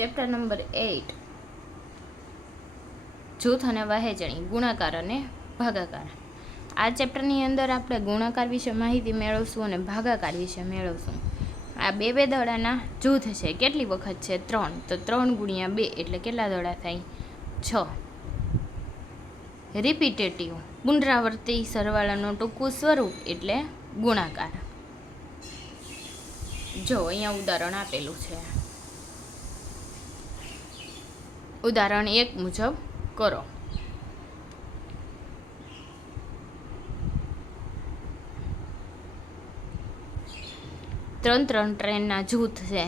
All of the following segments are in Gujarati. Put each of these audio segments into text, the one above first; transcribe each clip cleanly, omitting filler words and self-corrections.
ચેપ્ટર નંબર 8 જૂથ અને વહેંચણી, ગુણાકાર અને ભાગાકાર. આ ચેપ્ટરની અંદર આપણે ગુણાકાર વિશે માહિતી મેળવશું અને ભાગાકાર વિશે મેળવશું. આ બે દડાના જૂથ છે. કેટલી વખત છે? 3. તો 3 ગુણ્યા 2 એટલે કેટલા દડા થાય? 6. રિપીટેટિવ, પુનરાવર્તી સરવાળાનું ટૂંકું સ્વરૂપ એટલે ગુણાકાર. જો અહીંયા ઉદાહરણ આપેલું છે. ઉદાહરણ 1 મુજબ કરો. ત્રણ ટ્રેનના જૂથ છે.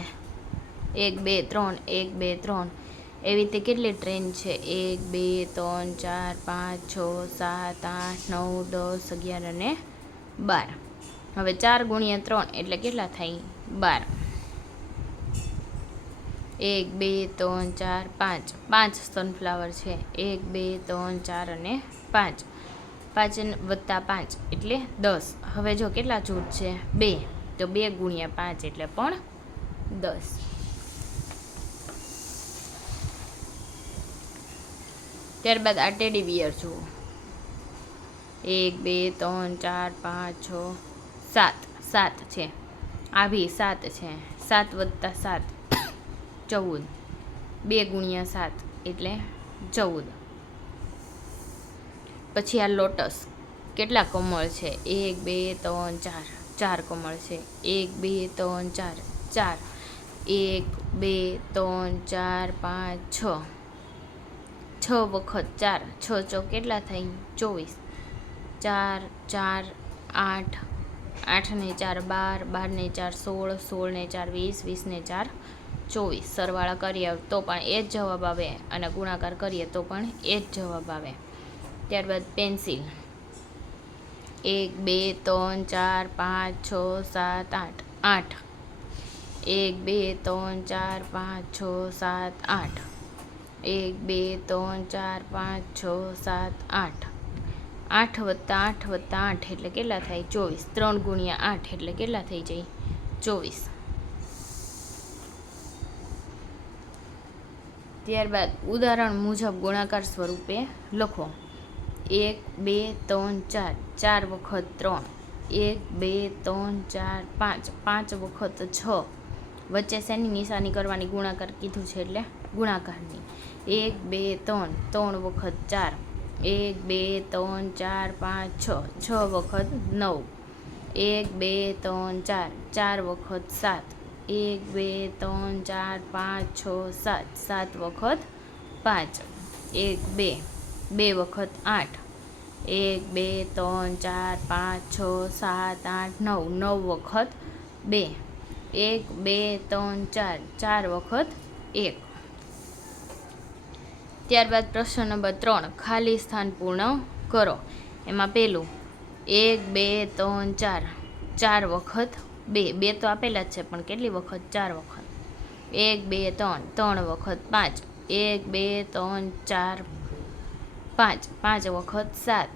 1 2 3 1 2 3. એવી રીતે કેટલી ટ્રેન છે? 1 2 3 4 5 6 7 8 9 10 11 અને 12. હવે 4 ગુણ્યા 3 એટલે કેટલા થાય? 12. 1 2 3 4 5. 5 સનફ્લાવર છે. 1 2 3 4 અને 5. 5 વત્તા 5 એટલે 10. હવે જો કેટલા જૂથ છે? 2. તો 2 ગુણ્યા 5 એટલે પણ 10. ત્યારબાદ આ ટેડી બિયર જુઓ. 1 2 3 4 5 6 7. 7 છે. આ બી 7 છે. 7 વત્તા 7 14. 2 ગુણ્યા 7 એટલે 14. પછી આ લોટસ. કેટલા કમળ છે? 1 2 3 4. 4 કમળ છે. 1 2 3 4 4. 1 2 3 4 5 6. 6 વખત 4. 6 ચોક કેટલા થાય? 24. 4 4 8. 8 ને 4 12. 12 ને 4 16. 16 ને 4 20. 20 ને 4 24. સરવાળા કરીએ તો પણ એ જ જવાબ આવે અને ગુણાકાર કરીએ તો પણ એ જ જવાબ આવે. ત્યારબાદ પેન્સિલ. 1 2 3 4 5 6 7 8. 8. 1 2 3 4 5 6 7 8. 1 2 3 4 5 6 7 8. 8 વત્તા 8 વત્તા 8 એટલે કેટલા થાય? 24. 3 ગુણ્યા 8 એટલે કેટલા થઈ જાય? 24. ત્યારબાદ ઉદાહરણ મુજબ ગુણાકાર સ્વરૂપે લખો. 1 2 3 4. 4 વખત 3. 1 2 3 4 5. 5 વખત 6. વચ્ચે શેની નિશાની કરવાની? ગુણાકાર કીધું છે એટલે ગુણાકારની. 1 2 3. 3 વખત 4. 1 2 3 4 5 6. 6 વખત 9. 1 2 3 4. 4 વખત 7. 1 2 3 4 5 6 7. 7 વખત 5. 1 2. 2 વખત 8. 1 2 3 4 5 6 7 8 9. 9 વખત 2. 1 2 3 4. 4 વખત 1. ત્યારબાદ પ્રશ્ન નંબર 3. ખાલી સ્થાન પૂર્ણ કરો. એમાં પહેલું 1 2 3 4. 4 વખત 2. 2 તો આપેલા જ છે પણ કેટલી વખત? 4 વખત. 1 2 3. 3 વખત 5. 1 2 3 4 5. 5 વખત 7.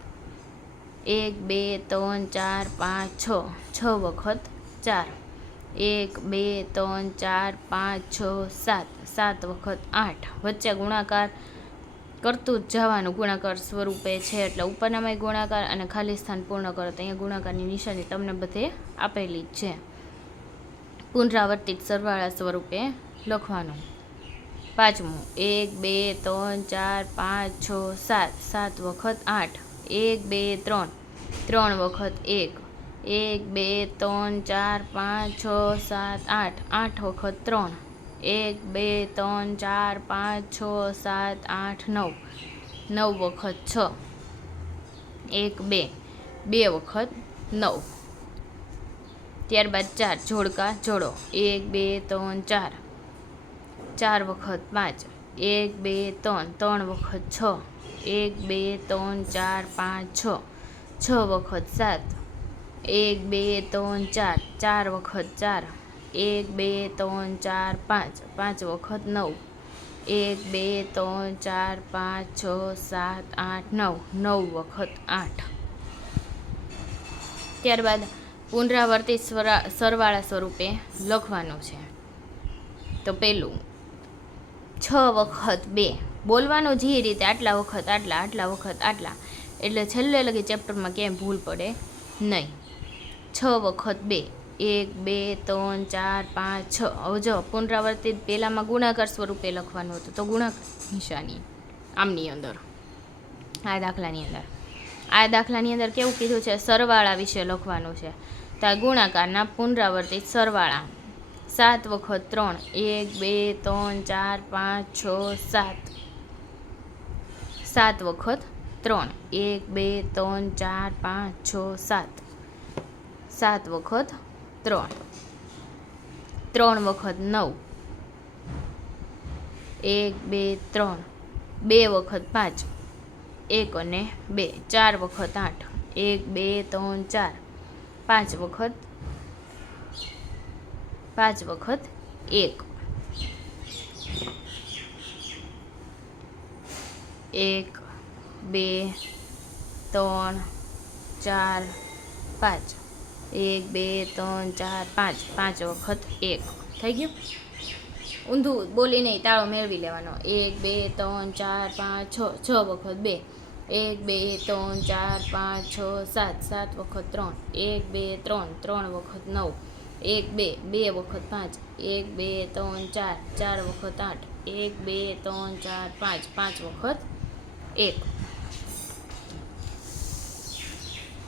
1 2 3 4 5 6. 6 વખત 4. 1 2 3 4 5 6 7. 7 વખત 8. વચ્ચે ગુણાકાર કરતું જ જવાનું. ગુણાકાર સ્વરૂપે છે એટલે ઉપરનામાં ગુણાકાર અને ખાલી સ્થાન પૂર્ણ કરો. તો અહીંયા ગુણાકારની નિશાની તમને બધે આપેલી જ છે. પુનરાવર્તિત સરવાળા સ્વરૂપે લખવાનું. પાંચમું 1 2 3 4 5 6 7. 7 વખત 8. 1 2 3. 3 વખત 1. 1 2 3 4 5 6 7 8. 8 વખત 3. 1 2 3 4 5 6 7 8 9. 9 વખત 6. 1 2. 2 વખત 9. ત્યારબાદ 4 જોડકા જોડો. 1 2 3 4. 4 વખત 5. 1 2 3. 3 વખત 6. 1 2 3 4 5 6. 6 વખત 7. 1 2 3 4. 4 વખત 4. 1 2 3 4 5. 5 વખત 9. 1 2 3 4 5 6 7 8 9. 9 વખત 8. ત્યારબાદ પુનરાવર્તિત સરવાળા સ્વરૂપે લખવાનું છે. તો પહેલું 6 વખત 2 બોલવાનું જે રીતે આટલા વખત આટલા, આટલા વખત આટલા, એટલે છેલ્લે લગી ચેપ્ટરમાં ક્યાંય ભૂલ પડે નહીં. 6 વખત 2 1 2 3 4 5 6. હવે જો પુનરાવર્તિત પહેલાંમાં ગુણાકાર સ્વરૂપે લખવાનું હતું તો ગુણાકાર નિશાની આમની અંદર આ દાખલાની અંદર કેવું કીધું છે, સરવાળા વિશે લખવાનું છે. તો આ ગુણાકારના પુનરાવર્તિત સરવાળા 7 વખત 3 1 2 3 4 5 6 7. 7 વખત 3 1 2 3 4 5 6 7. 7 વખત 3 3 વખત 9 1 2 3 2 વખત 5 1 અને 2 4 વખત 8 1 2 3 4 5 વખત 1 1 2 3 4 5 1 2 3 4 5 5 વખત 1 થઈ ગયું. ઊંધું બોલી નહીં, તાળો મેળવી લેવાનો. 1 2 3 4 5 6 6 વખત 2 1 2 3 4 5 6 7 7 વખત 3 1 2 3 3 વખત 9 1 2 2 વખત 5 1 2 3 4 4 વખત 8 1 2 3 4 5 5 વખત 1.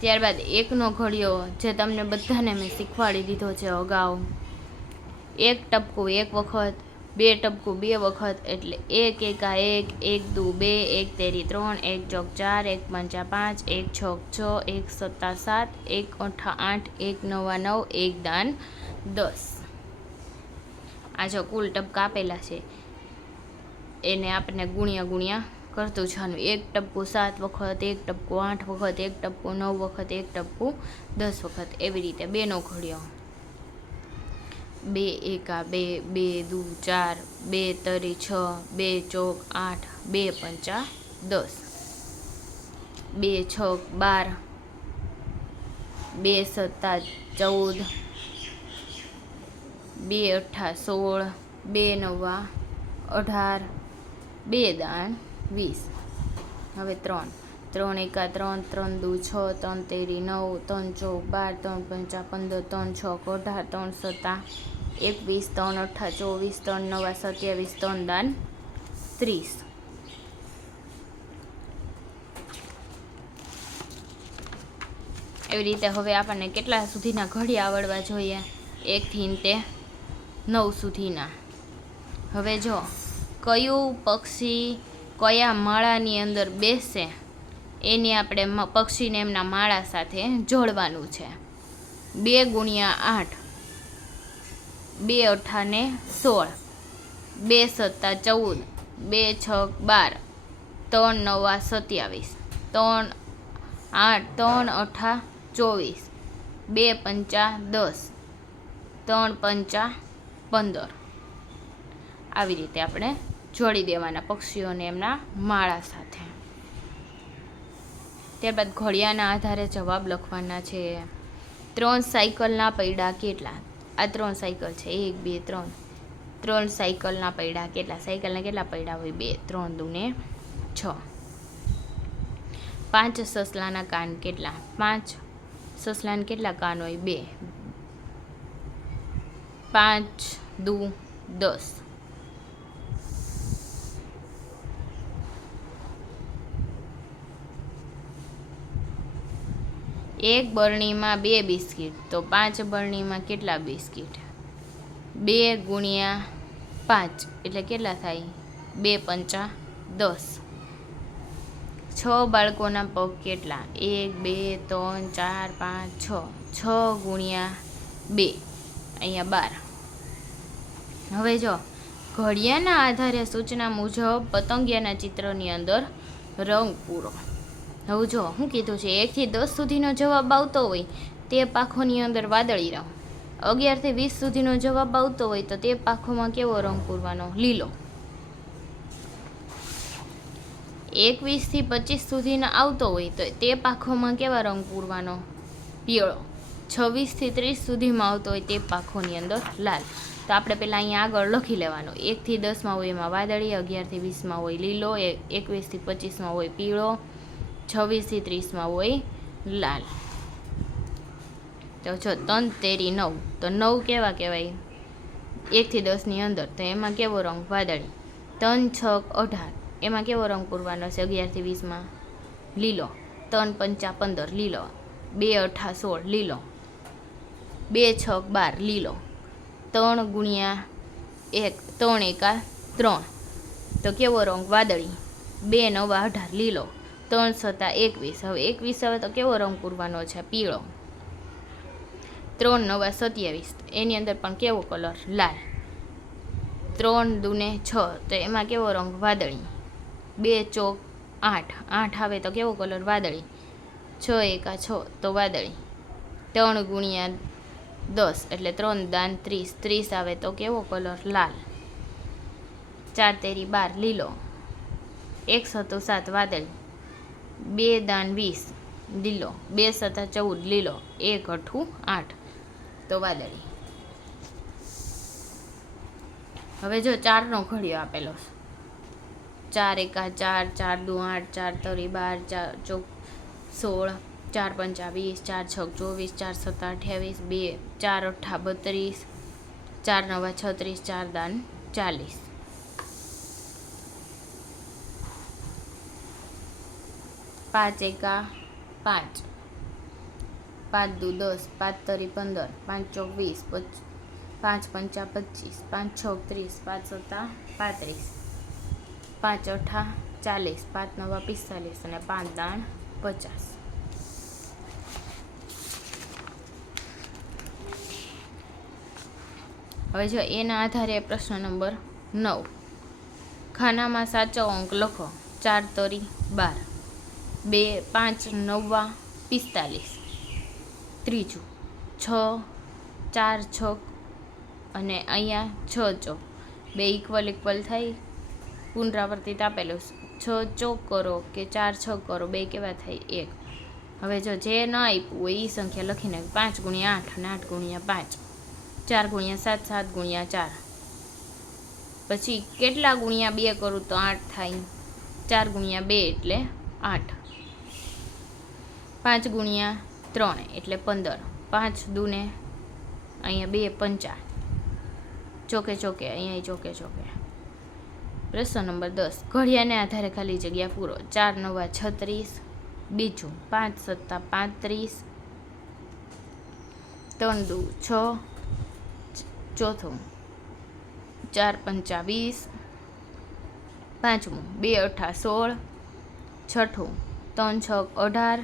ત્યારબાદ 1નો ઘડિયો જે તમને બધાને મેં શીખવાડી દીધો છે અગાઉ. 1 ટપકું 1 વખત, 2 ટપકું 2 વખત, એટલે 1 એકા 1 1 દુ 2 1 તેરી 3 1 ચોક 4 1 પંચા 5 1 છોક 6 1 સત્તા 7 1 અઠા 8 1 નવા 9 1 દાન 10. આ જો કુલ ટપકા આપેલા છે એને આપણે ગુણ્યા કરતું જવાનું. 1 ટપકું 7 વખત, 1 ટપકું 8 વખત, 1 ટપકું 9 વખત, 1 ટપકું 10 વખત, એવી રીતે 2નો ઘડિયો. 2 એકા 2 2 દુ 4 2 તરી 6 2 ચોક 8 2 પંચા 10 2 છોક 12 2 સત્તા 14 2 અઠા 16 2 નવા 18 2 દાન 20. હવે 3 3 એકા 3 3 દુ 6 3 તેરી 9 3 ચોક 12 3 પંચા 15 3 છોક 18 3 સત્તા 21 3 અઠા 24 3 નવા 27 3 દાન 30. એવી રીતે હવે આપણને કેટલા સુધીના ઘડિયા આવડવા જોઈએ? 1 થી તે 9 સુધીના. હવે જો કયું પક્ષી કયા માળાની અંદર બેસે એની આપણે પક્ષીને એમના માળા સાથે જોડવાનું છે. 2 ગુણ્યા 8 2 અઠાને 16 2 સત્તા 14 2 છક 12 3 નવા 27 3 8 3 અઠા 24 2 પંચા 10 3 પંચા 15. આવી રીતે આપણે જોડી દેવાના પક્ષીઓને એમના માળા સાથે. ત્યારબાદ ઘડિયાના આધારે જવાબ લખવાના છે. 3 સાયકલના પૈડા કેટલા? આ 3 સાયકલ છે, 1 2 3. 3 સાયકલના પૈડા કેટલા? સાયકલના કેટલા પૈડા હોય? 2 3 દુને 6. 5 સસલાના કાન કેટલા? 5 સસલાને કેટલા કાન હોય? 2. 5 દુ 10. 1 બરણીમાં 2 બિસ્કિટ, તો 5 બરણીમાં કેટલા બિસ્કિટ? 2 ગુણ્યા 5 એટલે કેટલા થાય? 2 પંચા 10. 6 બાળકોના પગ કેટલા? 1 2 3 4 5 6. 6 ગુણ્યા 2 અહીંયા 12. હવે જો ઘડિયાના આધારે સૂચના મુજબ પતંગિયાના ચિત્રની અંદર રંગ પૂરો. હવે જો શું કીધું છે? 1 થી 10 સુધીનો જવાબ આવતો હોય તે પાખોની અંદર વાદળી રંગ, 11 થી 20 સુધીનો જવાબ આવતો હોય તો તે પાખોમાં કેવો રંગ પૂરવાનો? લીલો. 21 થી 25 સુધીનો આવતો હોય તો તે પાખોમાં કેવા રંગ પૂરવાનો? પીળો. 26 થી 30 સુધીમાં આવતો હોય તે પાખોની અંદર લાલ. તો આપણે પહેલાં અહીંયા આગળ લખી લેવાનું. 1 થી 10 હોય એમાં વાદળી, 11 થી 20 હોય લીલો, 21 થી 25 હોય પીળો, 26 થી 30 હોય લાલ. તો જો 3 તેરી 9, તો 9 કેવા કહેવાય? 1 થી 10 અંદર, તો એમાં કેવો રંગ? વાદળી. 3 6 18, એમાં કેવો રંગ પૂરવાનો છે? 11 થી 20 લીલો. 3 5 15 લીલો, 2 8 16 લીલો, 2 6 12 લીલો, 3 ગુણ્યા 1 3 1 3, તો કેવો રંગ? વાદળી. 2 9 18 લીલો, 3 7 21, હવે 21 હવે તો કેવો રંગ પૂરવાનો છે? પીળો. 3 9 27, એની અંદર પણ કેવો કલર? લાલ. 3 દૂને 6, તો એમાં કેવો રંગ? વાદળી. 2 ચોક 8, 8 આવે તો કેવો કલર? વાદળી. 6 1 6, તો વાદળી. 3 ગુણ્યા 10, એટલે 3 દાન 30, 30 આવે તો કેવો કલર? લાલ. 4 તેરી 12 લીલો, 1 7 7 વાદળી, 2 દાન 20 લીલો, 2 7 14 લીલો, 1 8 8, તો વાદળી. હવે જો 4નો ઘડિયો આપેલો છે. 4 1 4, 4 2 8, 4 તરી 12, 4 ચોક 16, 4 5 20, 4 6 24, 4 7 28, 2 4 8 32, 4 9 36, 4 દાન 40. પાંચ એકા 5, 5 દુ 10, 5 તરી 15, 5 ચોક 20, 5 5 25, 5 6 30, 5 7 35, 5 8 40, 5 9 45 અને 5 દાણ 50. હવે જો એના આધારે પ્રશ્ન નંબર 9, ખાનામાં સાચો અંક લખો. 4 તરી 12, 2 5 9 45, ત્રીજું 6 4 6 અને અહીંયા 6 ચોક, 2 ઇક્વલ થાય, પુનરાવર્તિત આપેલું. 6 ચોક કરો કે 4 6 કરો, 2 કેવા થાય? 1. હવે જો જે ન આપ્યું હોય એ સંખ્યા લખીને 5 ગુણ્યા 8 અને 8 ગુણ્યા 5, 4 ગુણ્યા 7, 7 ગુણ્યા 4, પછી કેટલા ગુણ્યા 2 કરું તો 8 થાય? 4 ગુણ્યા 2 એટલે 8, 5 ગુણ્યા 3 એટલે 15, 5 દૂને અહીંયા 2 5, ચોકે ચોકે અહીંયા ચોકે ચોકે. પ્રશ્ન નંબર 10, ઘડિયાને આધારે ખાલી જગ્યા પૂરો. 4 9 36, બીજું 5 7 35, 3 2 6, ચોથું 4 5 20, પાંચમું 2 8 16, છઠ્ઠું 3 6 18,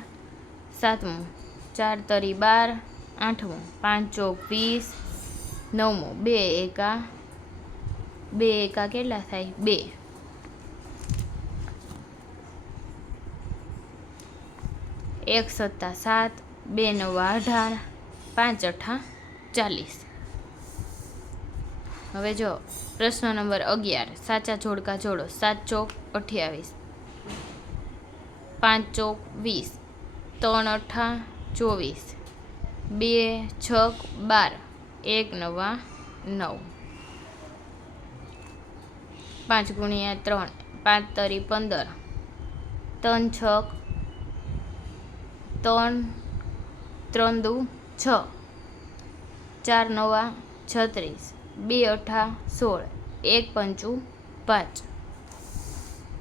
સાતમું 4 તરી 12, આઠમું 5 ચોક 20, નવમું 2 એકા કેટલા થાય? 2. 1 7 7, 2 9 18, 5 8 40. હવે જો પ્રશ્ન નંબર 11, સાચા જોડકા જોડો. 7 ચોક 28, 5 ચોક 20, 3 8 24, 2 6 12, 1 9 9, 5 ગુણ્યા 3, 5 તરી 15, 3 6 3, 3 દુ 6, 4 9 36, 2 8 16, 1 5 5.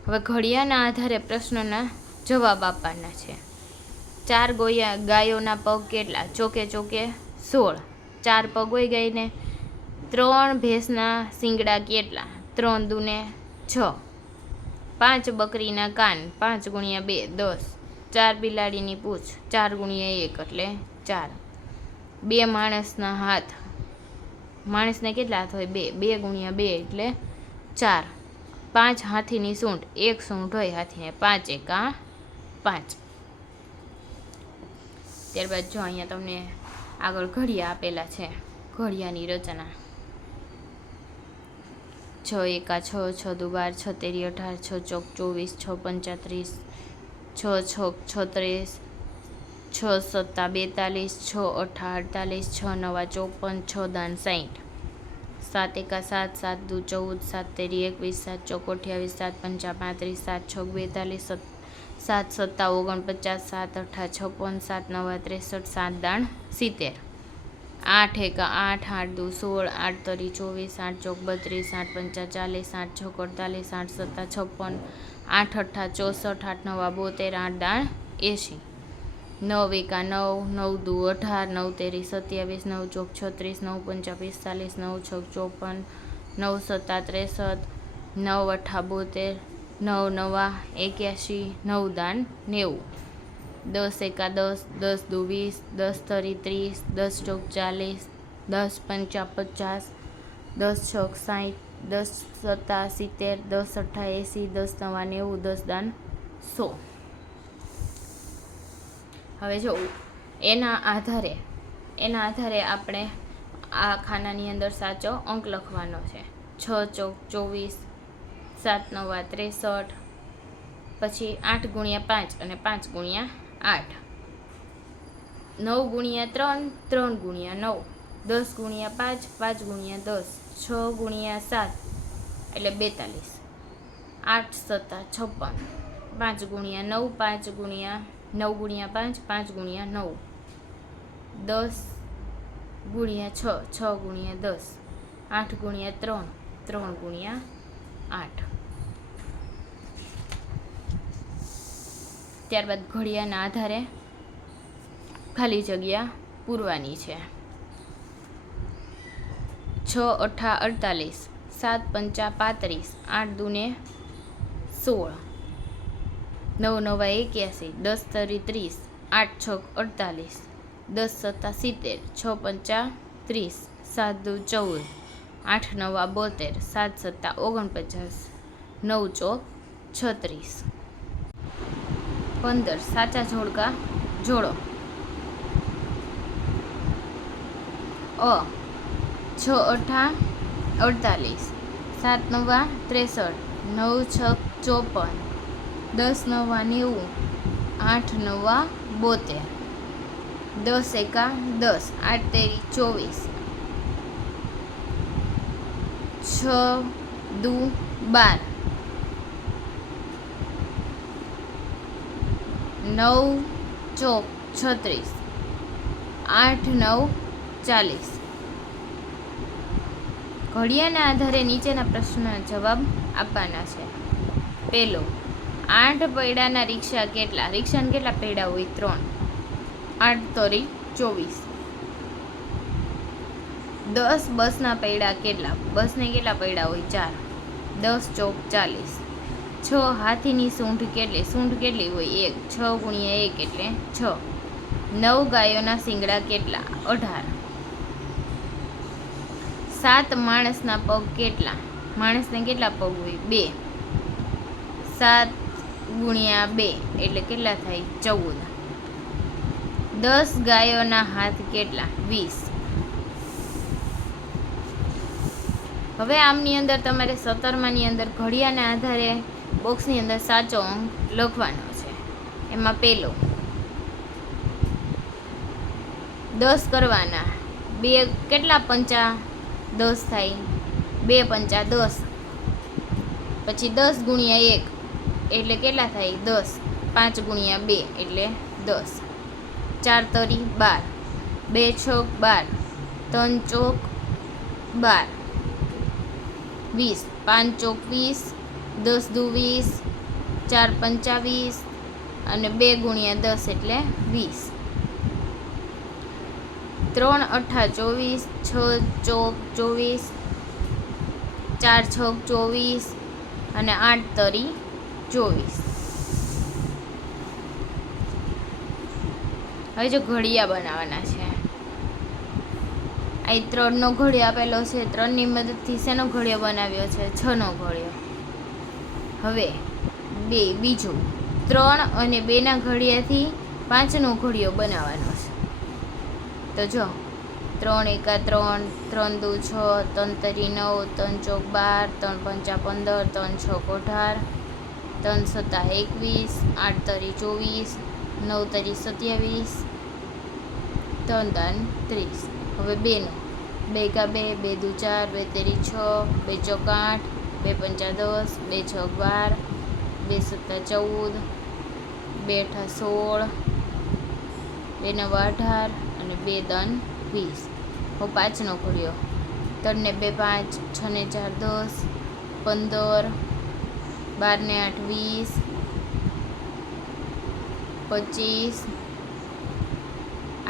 હવે ઘડિયાના આધારે પ્રશ્નના જવાબ આપવાના છે. 4 ગાયોના પગ કેટલા? ચોકે ચોકે 16, 4 પગ હોય ગાયને. 3 ભેંસના શિંગડા કેટલા? 3 દૂને 6, 5 બકરીના કાન, 5 ગુણ્યા 2 10, 4 બિલાડીની પૂંછ, 4 ગુણ્યા 1 એટલે 4. 2 માણસના હાથ, માણસને કેટલા હાથ હોય? 2, 2 ગુણ્યા 2 એટલે 4. 5 હાથીની સૂંઢ, 1 સૂંઢ હોય હાથીને, 5 એકા 5. ત્યારબાદ જો અહીંયા તમને આગળ ઘડિયા આપેલા છે. ઘડિયાની રચના 6 એકા 6, 6 દુ 12, 6 તેરી 18, 6 ચોક 24, 6 35, 6 6 36, 6 7 42, 6 8 48, 6 9 54, 6 દાન 60, 7 એકા 7, 7 દુ 14, 7 તેરી 21, 7 ચોક 28, 7 પંચા 35, 7 છોક 42, 7 સત્તા 49, 7 અઠ્ઠા 56, 7 નવા 63, 7 દાણ 70, 8 એકા 8, 8 દુ 16, 8 તરી 24, 8 ચોક 32, 8 પંચા 40, 8 છોક 48, 8 સત્તા 56, 8 અઠ્ઠા 64, 8 નવા 72, 8 દાણ 80, 9 એકા 9, 9 દુ 18, 9 તેરી 27, 9 ચોક 36, 9 પંચા 45, 9 છોક 54, 9 સત્તા 63, 9 અઠ્ઠા 72, 9 નવા 81, 9 દાણ 90, 10 એકા 10, 10 દુ 20, 10 તરી 30, 10 ચોક 40, 10 પંચા 50, 10 છોક 60, 10 સત્તા 70, 10 અઠ્ઠા 80, 10 નવા 90, 10 દાણ 100. હવે જો એના આધારે આપણે આ ખાનાની અંદર સાચો અંક લખવાનો છે. 6 ચોક 24, 7 નવા 63, પછી 8 ગુણ્યા 5 અને 5 ગુણ્યા 8, 9 ગુણ્યા 3, 3 ગુણ્યા 9, 10 ગુણ્યા 5, 5 ગુણ્યા 10, 6 ગુણ્યા 7 એટલે 42, 8 સત્તા 56, 5 ગુણ્યા 9, 5 ગુણ્યા 9 ગુણ્યા 5, 5 ગુણ્યા 9, 10 ગુણ્યા 6, 6 ગુણ્યા 10, 8 ગુણ્યા 3, 3 ગુણ્યા 8. ત્યારબાદ ઘડિયાના આધારે ખાલી જગ્યા પૂરવાની છે. 6 અઠ્ઠા 48, 7 પંચા 35, 8 દૂને 16, 9 નવા 81, 10 તરી 30, 8 છોક 48, 10 સત્તા 70, 6 પંચા 30, 7 દુ 14, 8 નવા 72, 7 સત્તા 49, 9 ચોક 36. 15 સાચા જોડકા જોડો. અ 6 અઠ્ઠા 48, 7 નવા 63, 9 છક 54, 10 નવા 90, 8 નવા 72, 10 એકા 10, 8 તેરી 24, 6 દુ 12, 9 ચોક 36, 8 9 40. ઘડિયાના આધારે નીચેના પ્રશ્નના જવાબ આપવાના છે. પહેલો, 8 પૈડાના રિક્ષા કેટલા? રિક્ષાને કેટલા પૈડા હોય? 3. 8 તરી 24. 10 બસના પૈડા કેટલા? બસને કેટલા પૈડા હોય? 4. 10 ચોક 40. 6 હાથીની સૂંઢ કેટલી? સૂંઢ કેટલી હોય? 1. 6 ગુણ્યા 1 એટલે 6. 9 ગાયોના શિંગડા કેટલા? 18. 7 માણસના પગ કેટલા? માણસને કેટલા પગ હોય? 2. 7 ગુણ્યા 2 એટલે કેટલા થાય? 14. 10 ગાયોના હાથ કેટલા? 20. હવે આમની અંદર તમારે 17માની અંદર ઘડિયાના આધારે બોક્સની અંદર સાચો અંક લખવાનો છે. એમાં પહેલો 10 કરવાના. 2 કેટલા પંચા 10 થાય? 2 પંચા 10. પછી 10 ગુણ્યા 1 એટલે કેટલા થાય? 10. 5 ગુણ્યા 2 એટલે 10. 4 તરી 12, 2 છોક 12, 3 ચોક 12, 20, 5 ચોક 20, 10 દુ 20, 4 પંચા 20 અને 2 ગુણ્યા 10 એટલે 20. 3 અઠ્ઠા 24, 6 ચોક 24, 4 છોક 24 અને 8 તરી 24. હવે જો ઘડિયા બનાવવાના છે. અહીં 3નો ઘડિયો આપેલો છે. 3ની મદદથી શેનો ઘડિયો બનાવ્યો છે? 6નો ઘડિયો. હવે બીજું 3 અને 2ના ઘડિયાથી 5નો ઘડિયો બનાવવાનો છે. તો જો 3 એકા 3, 3 દુ 6, 3 તરી 9, 3 ચોક 12, 3 પંચા 15, 3 છોક 18, 3 સત્તા 21, 8 તરી 24, 9 તરી 27, 3 દાન 30. હવે 2નો 2 કા 2, 2 દુ 4, 2 તેરી 6, 2 ચોક 8, 2 પંચા 10, 2 છ 12, 2 સત્તા 14, 2 અઠા 16, 2 નવ 18 અને 2 દન 20. હું 5નો ઘડિયો. 3 ને 2 5, 6 ને 4 10, 15, 12 ને 8 20, 25,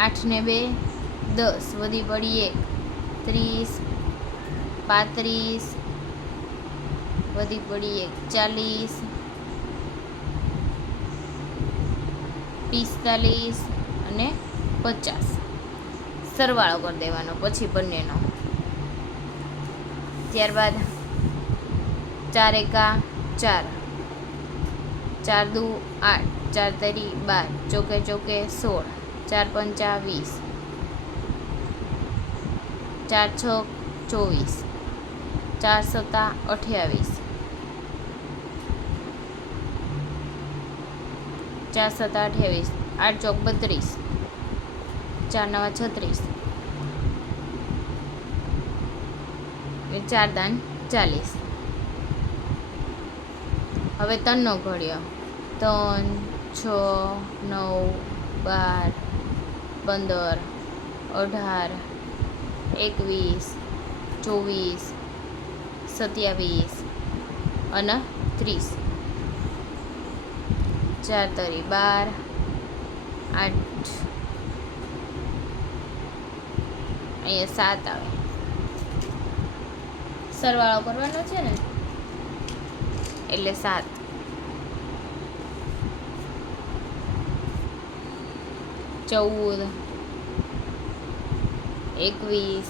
8 ને 2 10, વધી પડી 1, 30, 35, વધી પડી 1, 40, 45 અને 50. સરવાળો કરી દેવાનો પછી બંનેનો. ત્યારબાદ 4 એકા 4, 4 દુ 8, 4 તેરી 12, ચોકે ચોકે 16, 4 પંચા 20, 4 છ 24, 4 સત્તા 28, 4 સત્તા 28, 8 ચોક 32, 4 નવા 36, 4 દાન 40. હવે 3નો ઘડિયો. 3, 6, 9, 12, 15, 18, 21, 24, 27 અને 30. 4 તરી 12, 8, અહીંયા 7 આવે. સરવાળો કરવાનો છે ને એટલે 7. 14, 21,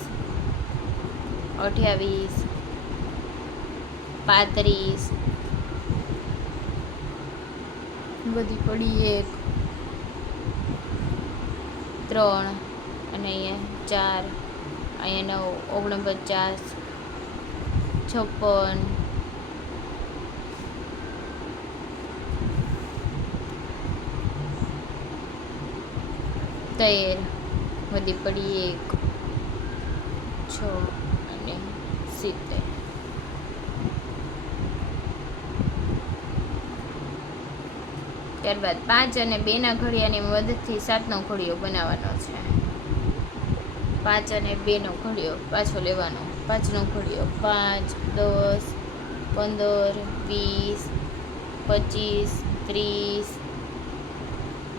28, 35, બધી પડી 1, 3 અને અહીંયા 4, અહીંયા 9, 49, 56, 13, વધી પડી 1, 6 અને 70. ત્યારબાદ 5 અને 2ના ઘડિયાની મદદથી 7નો ઘડિયો બનાવવાનો છે. 5 અને 2નો ઘડિયો પાછો લેવાનો. 5નો ઘડિયો 5, 10, 15, 20, 25, 30,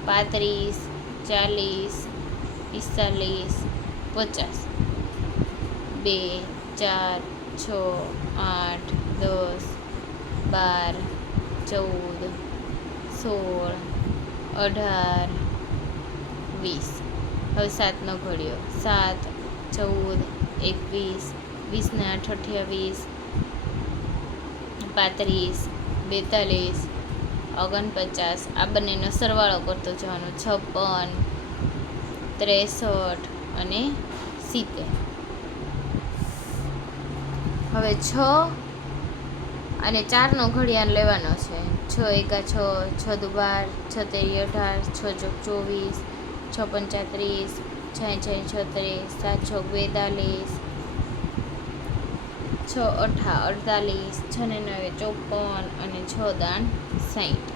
35, 40, 45, 50, 2, 4, 6, 8, 10, 12, 14, 16, 18, 20. હવે 7નો ઘડિયો. 7, 14, 21, 20 ને 8 28, 35, 42, 49. આ બંનેનો સરવાળો કરતો જવાનો. 56, 63 અને 70. હવે 6 અને 4નો ઘડિયાળ લેવાનો છે. 6 એકા 6, 6 દુ 12, 6 તેરી 18, 6 ચોક 24, 6 પંચા 30, 6 36, 7 છોક 42, 6 અઠા 48, 6 ને 9 54 અને 6 દાન 60.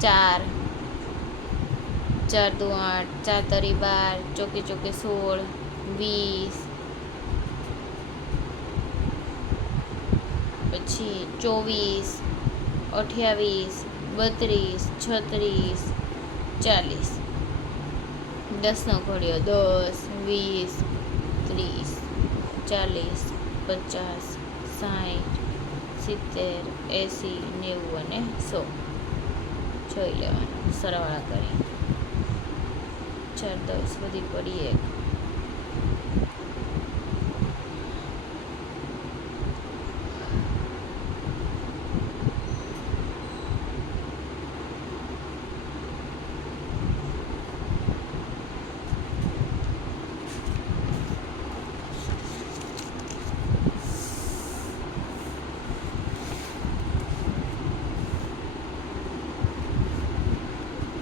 4, 4 દુ 8, 4 તરી 12, ચોકે ચોકે 16, 20, પછી 24, 28, 32, 36, 40. 10નો ઘડિયો. 10, 20, 30, 40, 50, 60, 70, 80, 90 અને 100 જોઈ લેવાનું સરવાળા કરી. 4 10 બધી પડી 1.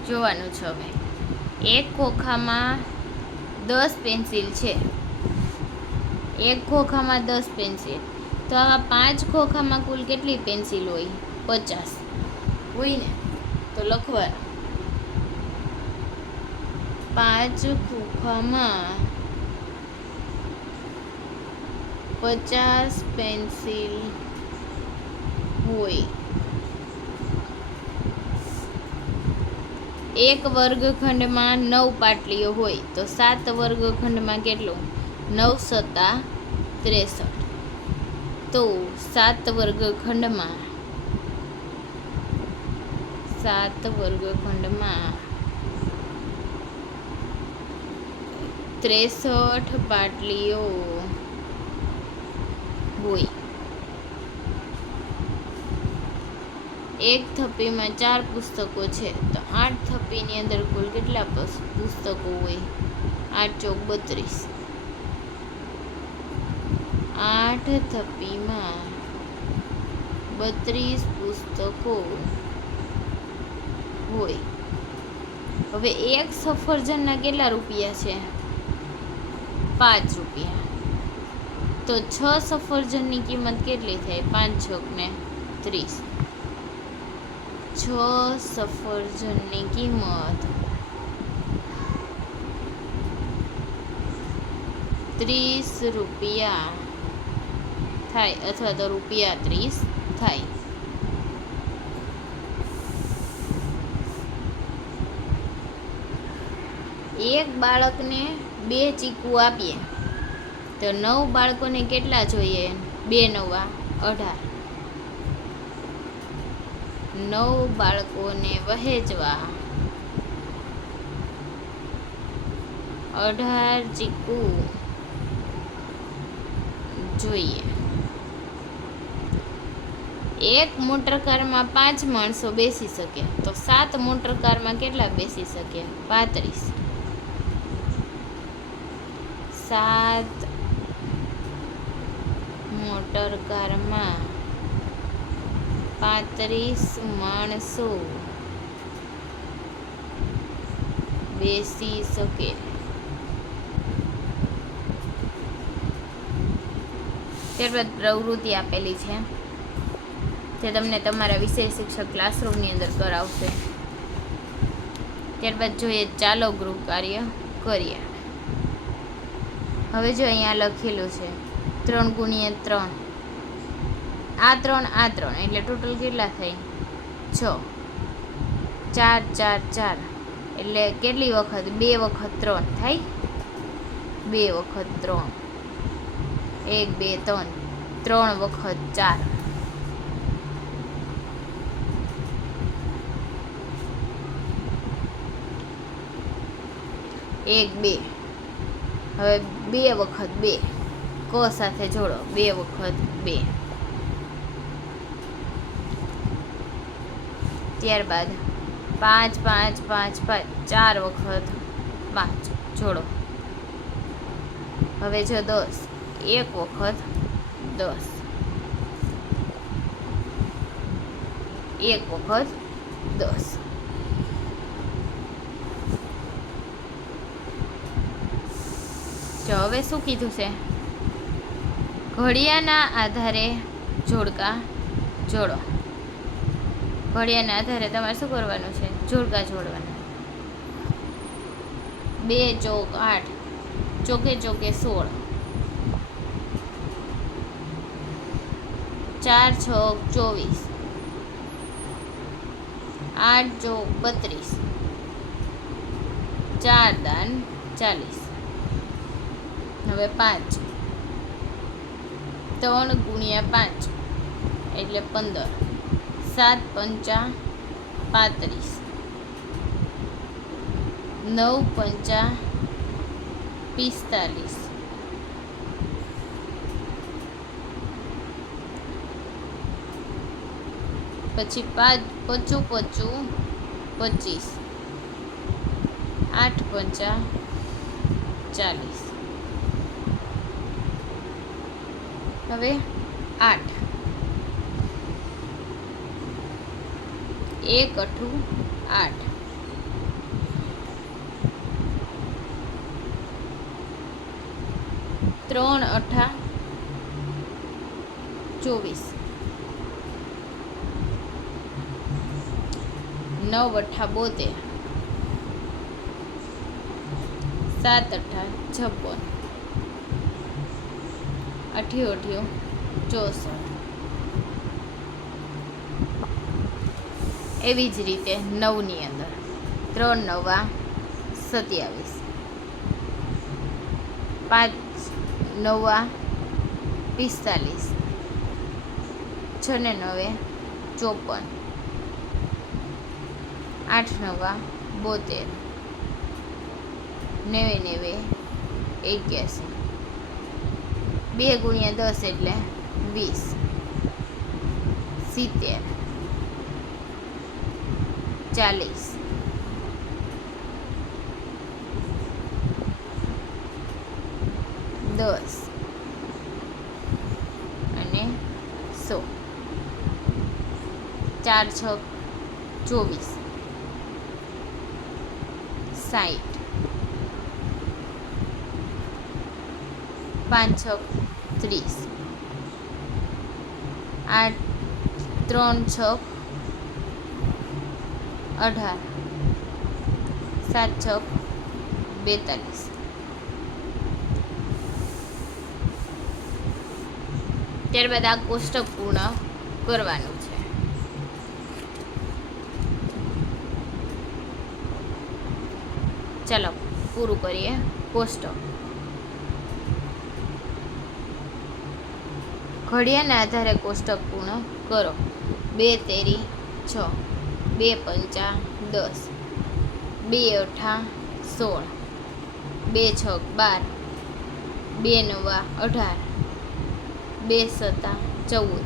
જોવાનું છે. હવે એક ખોખામાં 10 પેન્સિલ છે એક ખોખામાં 10 પેન્સિલ, તો આવા 5 ખોખામાં કુલ કેટલી પેન્સિલ હોય? 50 હોય ને. તો લખવાનું 5 ખોખામાં 50 પેન્સિલ હોય. એક વર્ગખંડમાં 9 પાટલીઓ હોય, તો 7 વર્ગખંડમાં કેટલું? 9 સત્તા 63. તો 7 વર્ગખંડમાં 63 પાટલીઓ હોય. એક થપ્પીમાં 4 પુસ્તકો છે, તો 8 થપ્પીની અંદર કુલ કેટલા પુસ્તકો હોય? 8 ચોક 32. 8 થપ્પીમાં 32 પુસ્તકો હોય. હવે એક સફરજનના કેટલા રૂપિયા છે? 5 રૂપિયા. તો 6 સફરજનની કિંમત કેટલી થાય? 5 ચોક 30. 6 સફરજનની કિંમત 30 રૂપિયા થાય, અથવા તો રૂપિયા 30 થાય. એક બાળકને 2 ચીકુ આપીએ, તો 9 બાળકોને કેટલા જોઈએ? 2 નવા 18. 9 બાળકોને વહેંચવા 18 ચીકુ જોઈએ. એક મોટરકારમાં 5 માણસો બેસી શકે, તો 7 મોટરકારમાં કેટલા બેસી શકે? 35. 7 મોટરકારમાં 35 માણસો બેસી શકે. ત્યારબાદ પ્રવૃત્તિ આપેલી છે, તે તમને તમારા વિષય શિક્ષક ક્લાસરૂમની અંદર કરાવશે. ત્યારબાદ જોઈએ ચાલો ગૃહ કાર્ય કરીએ. હવે જો અહીંયા લખેલું છે 3 ગુણ્યા 3, આ 3 આ 3, એટલે ટોટલ કેટલા થાય? 6. 4 4 4, એટલે કેટલી વખત? 2 વખત 3 થાય. 2 વખત 3, 1 2 3, 3 વખત 4. એક 2. હવે 2 વખત 2, ક સાથે જોડો. 2 વખત 2. ત્યારબાદ 5 5 5 5, 4 વખત 5 જોડો. હવે જો 10, 1 વખત 10, 1 વખત 10. જો હવે શું કીધું છે? ઘડિયાના આધારે જોડકા જોડો. ઘડિયાના આધારે તમારે શું કરવાનું છે? જોડકા જોડવાના. 2 ચોક 8, ચોકે ચોકે 16. 4 છોક 24, 8 ચોક 32, 4 દાન 40. હવે 5, 3 ગુણ્યા 5 એટલે 15. 7 પંચા 35, 9 પંચા 45, પછી 5 પચું 25, 8 પંચા 40. હવે 8, 1 અઠું 8, 1 3 અઠા 24, 9 અઠા 72, 7 અઠા 56, 8 64, એવી જ રીતે 9ની અંદર 3 9 27, 5 9 45, 6 ને 9 54, 8 9 72, 9 9 81, 2 ગુણ્યા 10 એટલે 20, 70, 40, 10 અને 100, 4 6 24, 60, 5 6 30, 8 3 6 18, 7 6 42. ત્યારબાદ આ કોષ્ટક પૂર્ણ કરવાનું છે. ચાલો પૂરું કરીએ કોષ્ટક. ઘડિયાના આધારે કોષ્ટક પૂર્ણ કરો. 2 તેરી 6, 2 પંચા 10, 2 અઠા 16, 2 છક 12, 2 નવા 18, 2 સત્તા 14,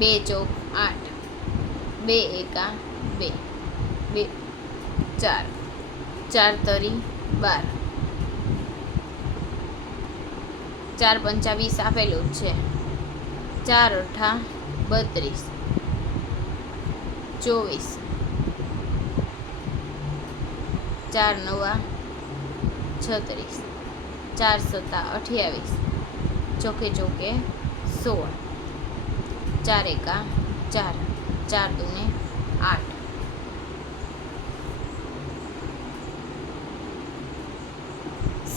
2 ચોક 8, 2 એકા 2, 2 4, 4 તરી 12, 4 પંચા 20 આપેલું છે. 4 અઠા 32, 24, 4 નવા 36, 4 સત્તા 28, ચોકે ચોકે 16, 4 એકા 4, 4 દૂને 8,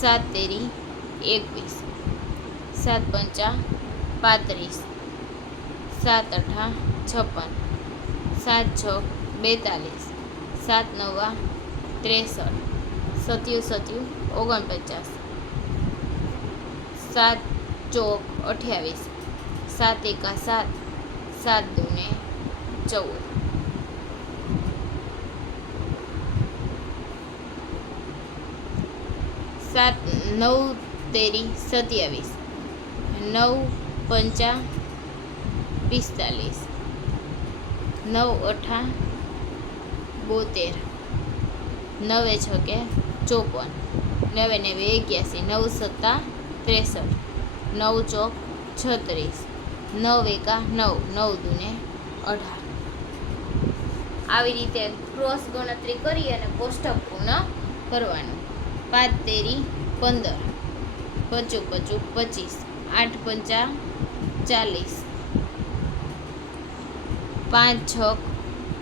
7 તેરી 21, 7 પંચા 35, 7 અઠા 56, 7 છક 42, 7 નવા 63, 7 7 49, 7 ચોક 28, 7 એકા 7, 7 દૂને 14, 7 9 તેરી 27, 9 પંચા 45, 9 અઠા 72, 9 છકે 54, 9 9 81, 9 સત્તા 63, 9 ચોક 36, 9 એકા 9, 9 દૂને 18. આવી રીતે ક્રોસ ગણતરી કરી અને કોષ્ટક પૂર્ણ કરવાનું. 5 તેરી 15, 5 5 25, 8 પંચા 40, 5 છક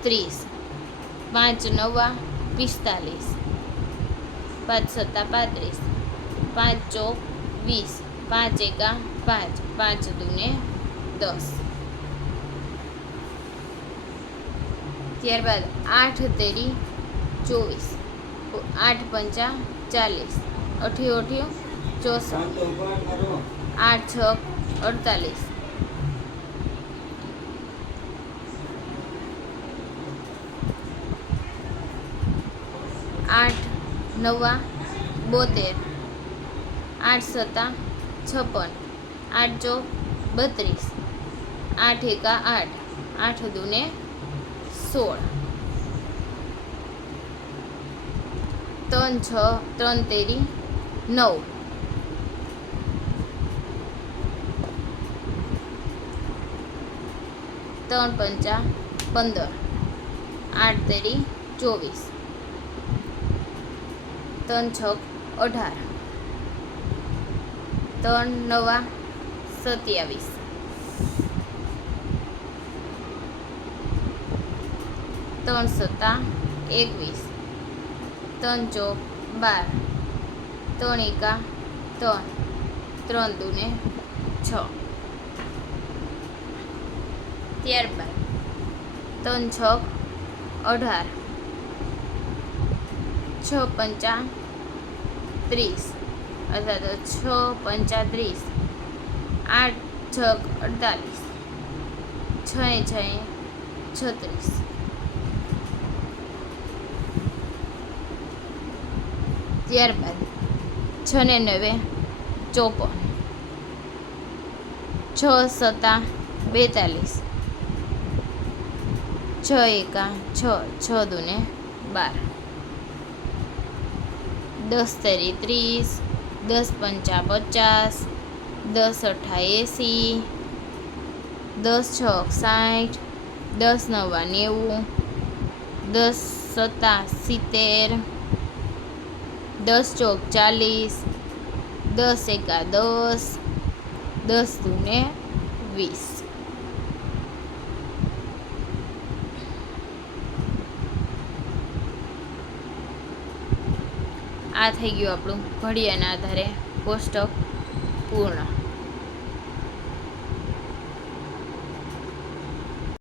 30, 5 નવા 45, 5 સત્તા 35, 5 ચોક 20, 5 એકા 5, 5 દૂને 10. ત્યારબાદ 8 તેરી 24, 8 પંચા 40, 8 64, 8 છક 48, 8 નવા 72, 8 સત્તા 56, 8 ચોક 32, 8 એકા 8, 8 દૂને 16, 3 6 3 તેરી 9, 3 પંચા 15, 8 તેરી 24, 3 છક 18, 3 નવા 27, 3 સત્તા 21, 3 ચોક 12, 3 એકા 3, 3 દૂને 6. ત્યારબાદ 3 છક 18, 6 પંચા 30, અથવા તો 6 પંચા 30, 8 છક 48, 6 6 36. ત્યારબાદ 6 ને 9 54, 6 સત્તા 42, 6 એકા 6, 6 દૂને 12, 10 તેરી 30, 10 પંચા 50, 10 અઠ્ઠા 80, 10 છક 60, 10 નવા 90, 10 સત્તા 70, 10 ચોક 40, 10 એકા 10, 10 દૂને 20. આ થઈ ગયું આપણું ઘડિયાના આધારે કોષ્ટક પૂર્ણ.